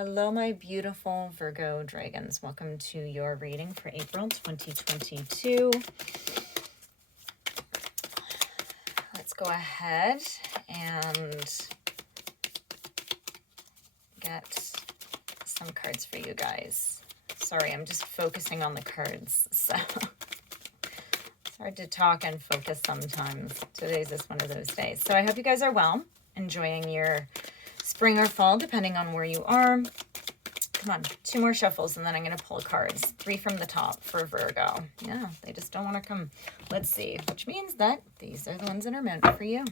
Hello, my beautiful Virgo dragons. Welcome to your reading for April 2022. Let's go ahead and get some cards for you guys. Sorry, I'm just focusing on the cards, so it's hard to talk and focus sometimes. Today's just one of those days. So I hope you guys are well, enjoying your spring or fall, depending on where you are. Come on, 2 more shuffles, and then I'm going to pull cards. 3 from the top for Virgo. Yeah, they just don't want to come. Let's see, which means that these are the ones that are meant for you.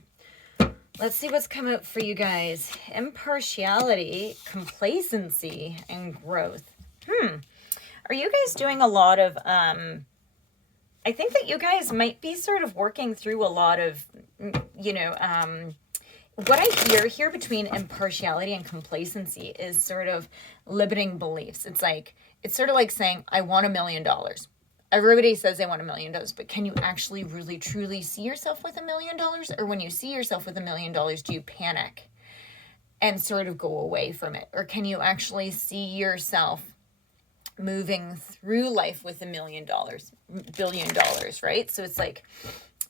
Let's see what's come out for you guys. Impartiality, complacency, and growth. Are you guys doing a lot of, I think that you guys might be sort of working through a lot of, what I hear here between impartiality and complacency is sort of limiting beliefs. It's sort of like saying, I want $1 million. Everybody says they want $1 million, but can you actually really truly see yourself with $1 million? Or when you see yourself with $1 million, do you panic and sort of go away from it? Or can you actually see yourself moving through life with $1 million, billion dollars, right? So it's like,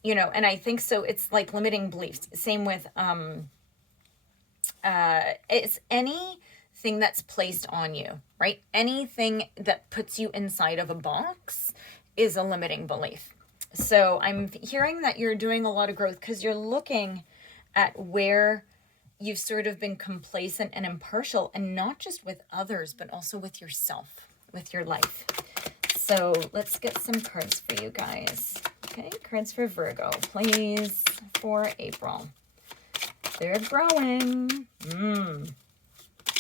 and I think so it's like limiting beliefs. Same with, it's anything that's placed on you, right? Anything that puts you inside of a box is a limiting belief. So I'm hearing that you're doing a lot of growth because you're looking at where you've sort of been complacent and impartial, and not just with others, but also with yourself, with your life. So let's get some cards for you guys. Okay, cards for Virgo, please, for April. They're growing.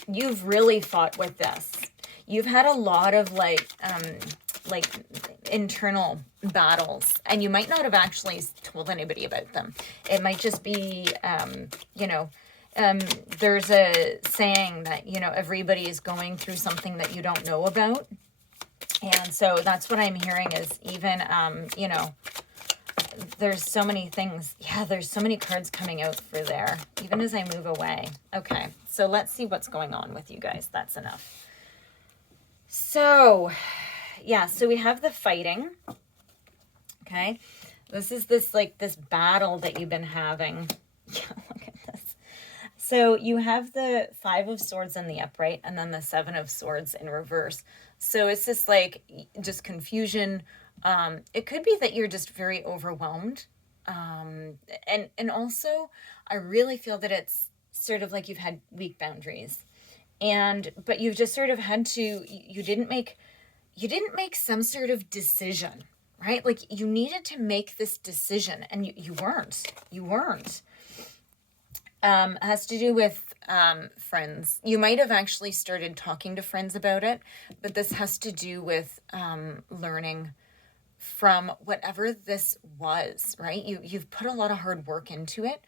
You've really fought with this. You've had a lot of like internal battles, and you might not have actually told anybody about them. It might just be, there's a saying that, everybody is going through something that you don't know about. And so that's what I'm hearing is even, there's so many things. Yeah, there's so many cards coming out for there, even as I move away. Okay, so let's see what's going on with you guys. That's enough. So, yeah, so we have the fighting. Okay, this is this battle that you've been having. Yeah, look at this. So you have the 5 of Swords in the upright, and then the 7 of Swords in reverse. So it's just just confusion. It could be that you're just very overwhelmed. And also I really feel that it's sort of like you've had weak boundaries, but you've just sort of had to, you didn't make some sort of decision, right? Like you needed to make this decision and you weren't. Has to do with friends. You might have actually started talking to friends about it, but this has to do with learning from whatever this was, right? You've put a lot of hard work into it,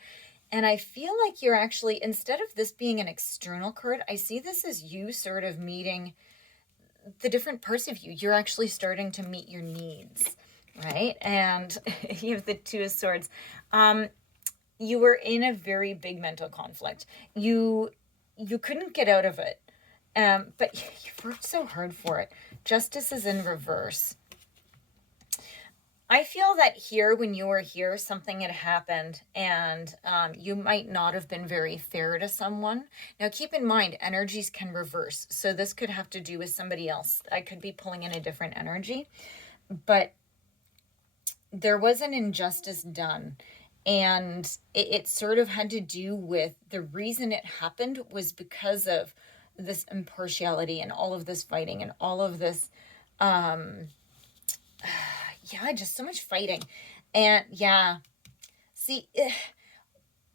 and I feel like you're actually, instead of this being an external card, I see this as you sort of meeting the different parts of you. You're actually starting to meet your needs, right? And you have the 2 of Swords. You were in a very big mental conflict. You couldn't get out of it, but you've worked so hard for it. Justice is in reverse. I feel that here, when you were here, something had happened, and you might not have been very fair to someone. Now, keep in mind, energies can reverse, so this could have to do with somebody else. I could be pulling in a different energy, but there was an injustice done. And it sort of had to do with the reason it happened was because of this impartiality and all of this fighting and all of this, just so much fighting. And see,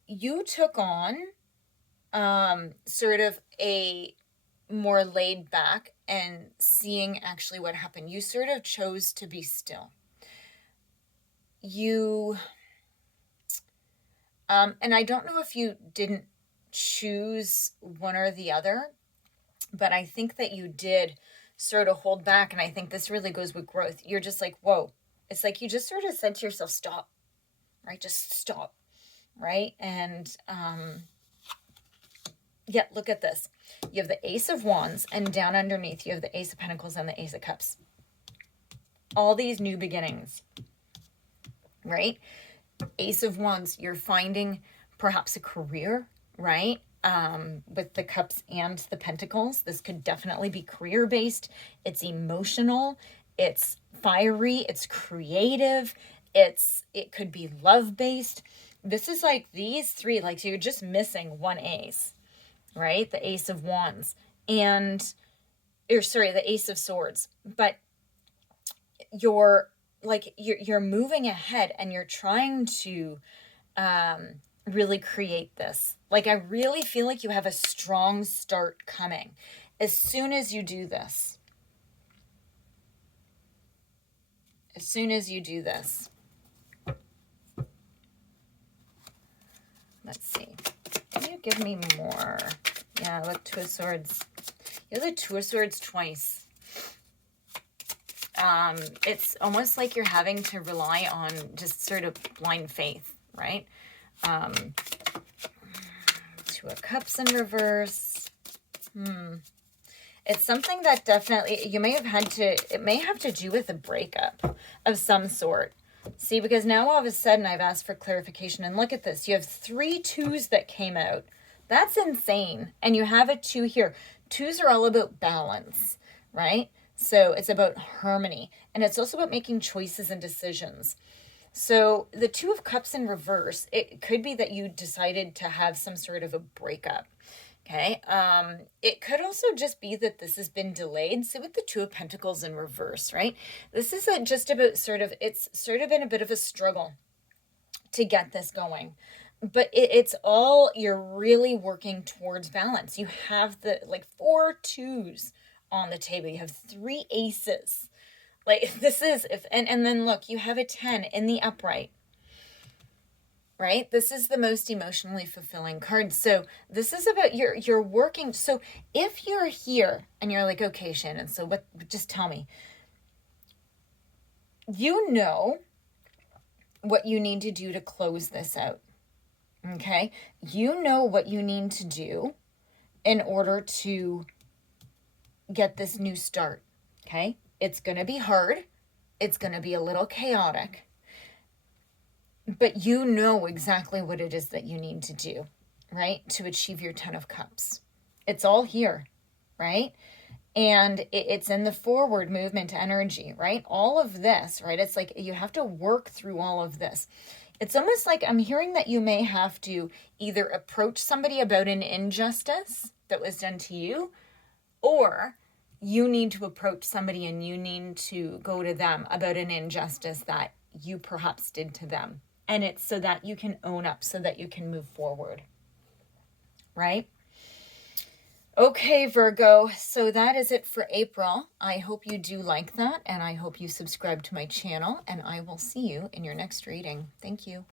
you took on sort of a more laid back and seeing actually what happened. You sort of chose to be still. And I don't know if you didn't choose one or the other, but I think that you did sort of hold back. And I think this really goes with growth. You're just like, whoa. It's like you just sort of said to yourself, stop, right? Just stop, right? And look at this. You have the Ace of Wands, and down underneath you have the Ace of Pentacles and the Ace of Cups. All these new beginnings, right? Ace of Wands, you're finding perhaps a career, right? With the Cups and the Pentacles. This could definitely be career-based. It's emotional. It's fiery. It's creative. It could be love-based. This is like these three, like, so you're just missing one ace, right? The Ace of Wands and, or sorry, the Ace of Swords. But you're moving ahead and you're trying to really create this. Like, I really feel like you have a strong start coming as soon as you do this. As soon as you do this. Let's see. Can you give me more? Yeah, look, Two of Swords. You have the Two of Swords twice. It's almost like you're having to rely on just sort of blind faith, right? Two of Cups in reverse. It's something that definitely, you may have had to, it may have to do with a breakup of some sort. See, because now all of a sudden I've asked for clarification, and look at this. You have 3 2s that came out. That's insane. And you have a 2 here. 2s are all about balance, right? So it's about harmony, and it's also about making choices and decisions. So the Two of Cups in reverse, it could be that you decided to have some sort of a breakup. Okay. It could also just be that this has been delayed. So with the Two of Pentacles in reverse, right? This is just about it's sort of been a bit of a struggle to get this going. But it's all, you're really working towards balance. You have the, like, 4 2s on the table. You have 3 aces. Like, this is, and then look, you have a 10 in the upright. Right? This is the most emotionally fulfilling card. So this is about you're working. So if you're here and you're like, okay, Sionann, so what, just tell me, you know what you need to do to close this out. Okay. You know what you need to do in order to get this new start. Okay. It's going to be hard. It's going to be a little chaotic. But you know exactly what it is that you need to do, right? To achieve your 10 of Cups. It's all here, right? And it's in the forward movement energy, right? All of this, right? It's like you have to work through all of this. It's almost like I'm hearing that you may have to either approach somebody about an injustice that was done to you, or you need to approach somebody and you need to go to them about an injustice that you perhaps did to them. And it's so that you can own up, so that you can move forward, right? Okay, Virgo, so that is it for April. I hope you do like that, and I hope you subscribe to my channel, and I will see you in your next reading. Thank you.